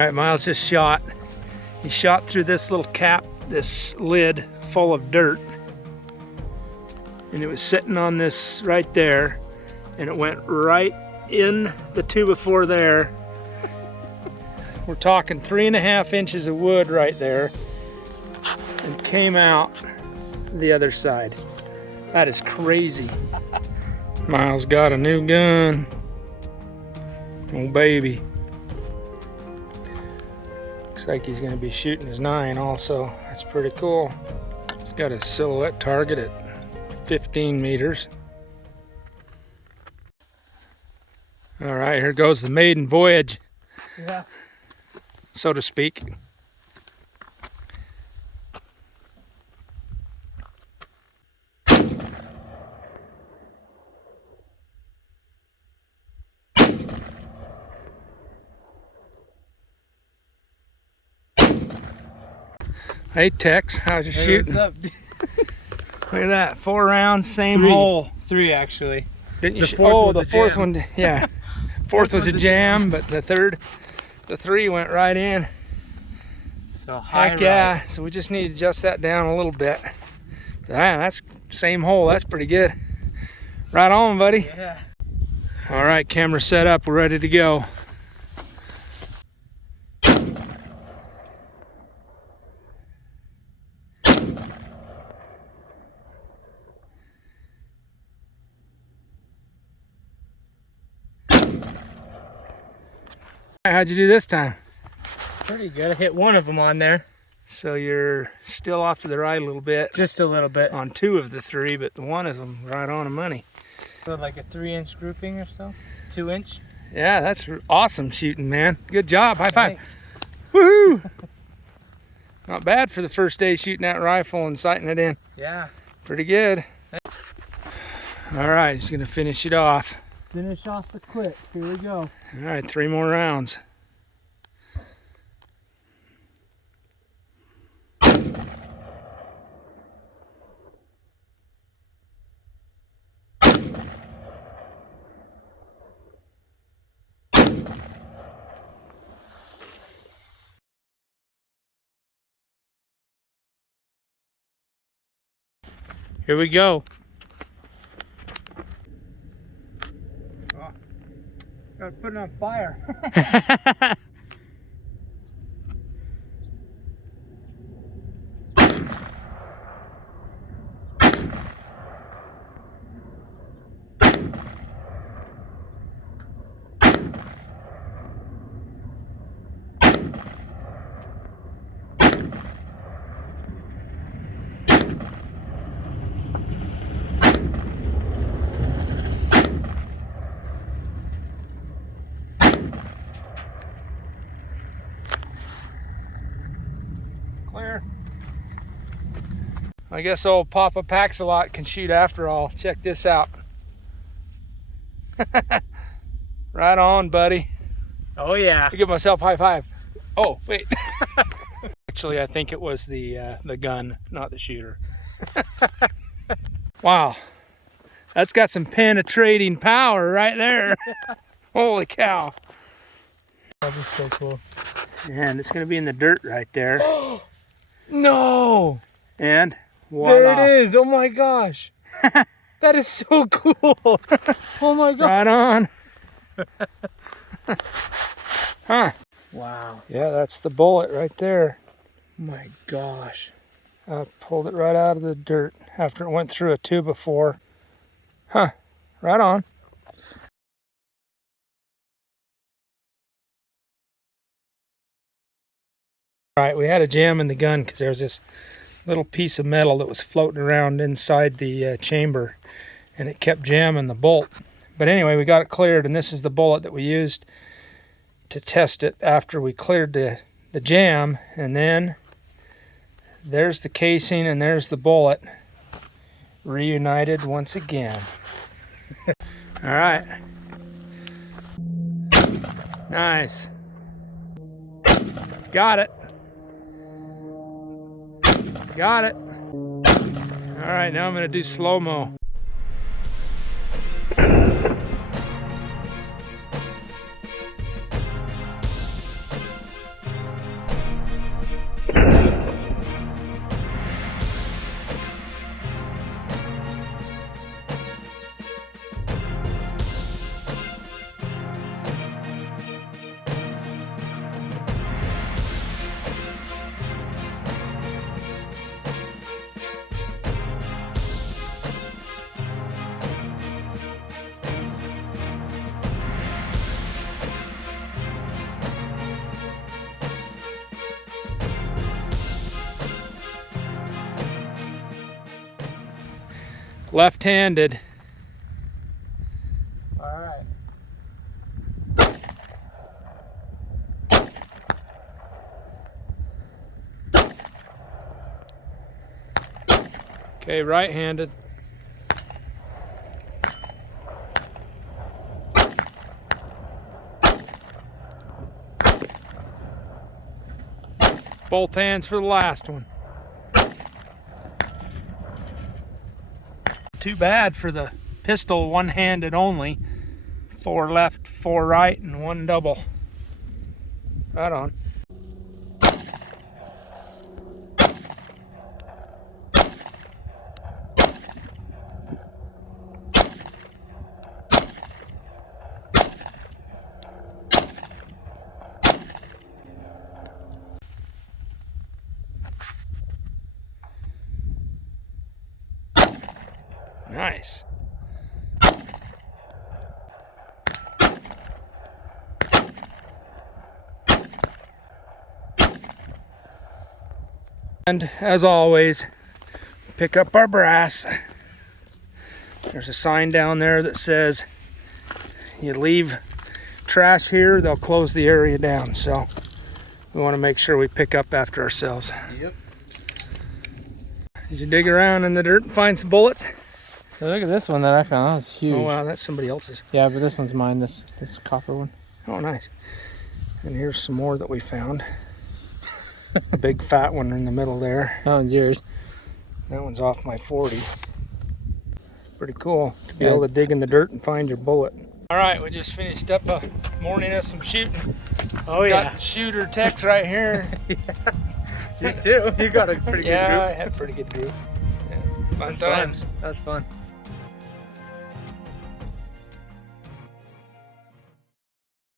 All right, Miles just shot. He shot through this little cap, this lid full of dirt. And it was sitting on this right there. And it went right in the 2x4 there. We're talking 3.5 inches of wood right there. And came out the other side. That is crazy. Miles got a new gun. Oh baby. Looks like he's gonna be shooting his 9 also. That's pretty cool. He's got a silhouette target at 15 meters. All right, here goes the maiden voyage. Yeah. So to speak. Hey Tex, how's your shooting? What's up? Look at that, 4 rounds, same hole. 3 actually. Didn't you? The fourth was the a fourth jam. one, yeah. Fourth was a jam, but the 3 went right in. So high. Heck yeah! So we just need to adjust that down a little bit. That's same hole. That's pretty good. Right on, buddy. Yeah. All right, camera set up. We're ready to go. How'd you do this time? Pretty good. I hit one of them on there. So you're still off to the right a little bit. Just a little bit. On 2 of the 3, but the one is right on the money. So like a 3-inch grouping or so? 2-inch? Yeah, that's awesome shooting, man. Good job. High five. Thanks. Woohoo! Not bad for the first day shooting that rifle and sighting it in. Yeah. Pretty good. All right, he's gonna finish it off. Finish off the clip. Here we go. All right, 3 more rounds. Here we go. Oh, gotta put it on fire. Clear. I guess old Papa Pax-a-Lot can shoot after all. Check this out. Right on, buddy. Oh yeah. I give myself a high five. Oh, wait. Actually, I think it was the gun, not the shooter. Wow. That's got some penetrating power right there. Holy cow. That was so cool. And it's going to be in the dirt right there. No! And voila. There it is. Oh my gosh. That is so cool. Oh my god. Right on. Huh. Wow. Yeah, that's the bullet right there. My gosh. I pulled it right out of the dirt after it went through a 2x4. Huh. Right on. All right, we had a jam in the gun because there was this little piece of metal that was floating around inside the chamber, and it kept jamming the bolt. But anyway, we got it cleared, and this is the bullet that we used to test it after we cleared the jam. And then there's the casing and there's the bullet reunited once again. All right. Nice. Got it. Got it. All right, now I'm gonna do slow-mo. Left-handed. All right. Okay, right-handed. Both hands for the last one. Too bad for the pistol, one-handed only. 4 left, 4 right, and 1 double. Right on. Nice. And as always, pick up our brass. There's a sign down there that says you leave trash here, they'll close the area down. So we want to make sure we pick up after ourselves. Yep. Did you dig around in the dirt and find some bullets? So look at this one that I found. That was huge. Oh wow, that's somebody else's. Yeah, but this one's mine. This copper one. Oh nice. And here's some more that we found. A big fat one in the middle there. That one's yours. That one's off my 40. Pretty cool to be able to dig in the dirt and find your bullet. All right, we just finished up a morning of some shooting. Oh yeah. Got shooter techs right here. You too. You got a pretty good group. Yeah, I had a pretty good group. Yeah, fun times. That's fun.